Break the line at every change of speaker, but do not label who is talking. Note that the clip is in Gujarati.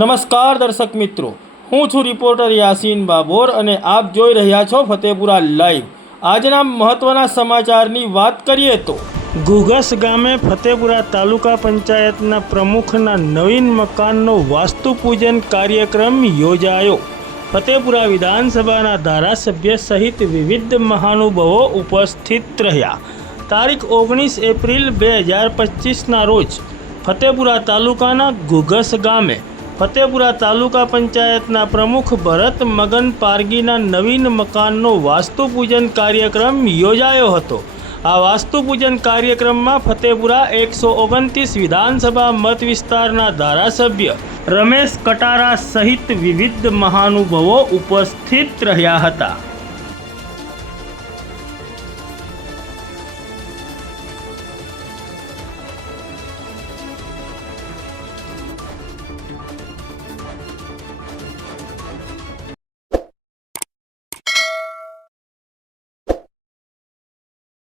નમસ્કાર દર્શક મિત્રો. હું છું રિપોર્ટર યાસીન બાબોર અને આપ જોઈ રહ્યા છો ફતેપુરા લાઈવ. આજના મહત્વના સમાચારની વાત કરીએ તો ગુગસ ગામે ફતેપુરા તાલુકા પંચાયતના પ્રમુખના નવીન મકાનનો વાસ્તુ પૂજન કાર્યક્રમ યોજાયો. ફતેપુરા વિધાનસભાના ધારાસભ્ય સહિત વિવિધ મહાનુભાવો ઉપસ્થિત રહ્યા. તારીખ ઓગણીસ એપ્રિલ બે હજાર પચીસના રોજ ફતેપુરા તાલુકાના ગુગસ ગામે ફતેપુરા તાલુકા પંચાયતના પ્રમુખ ભરત મગન પારગીના નવીન મકાનનો વાસ્તુપૂજન કાર્યક્રમ યોજાયો હતો. આ વાસ્તુપૂજન કાર્યક્રમમાં ફતેપુરા એકસો ઓગણત્રીસ વિધાનસભા મત વિસ્તારના ધારાસભ્ય રમેશ કટારા સહિત વિવિધ મહાનુભાવો ઉપસ્થિત રહ્યા હતા.